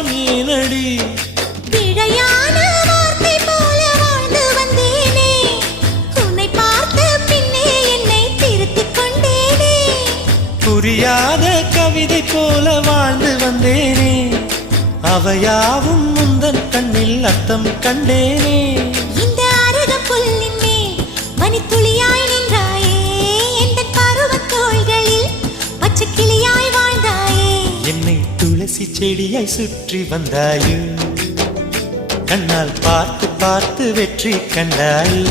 மாற்றம் ஏனடி பிழையான வார்த்தை போல வாழ்ந்து வந்தேனே உன்னை பார்த்த பின்னே என்னை திருத்திக் கொண்டேனே புரியாத கவிதை போல வாழ்ந்து வந்தேனே அவையாவும் முந்தன் கண்ணில் அர்த்தம் கண்டேனே இந்த அருக புல்லின் மேல் மணித்துளியாய் நின்றாயே எந்த பருவத் தோள்களில் பச்சை கிளியாய் வாழ்ந்தாயே என்னை துளசி செடியாய் சுற்றி வந்தாயோ கண்ணால் பார்த்து பார்த்து வெற்றி கண்டாயோ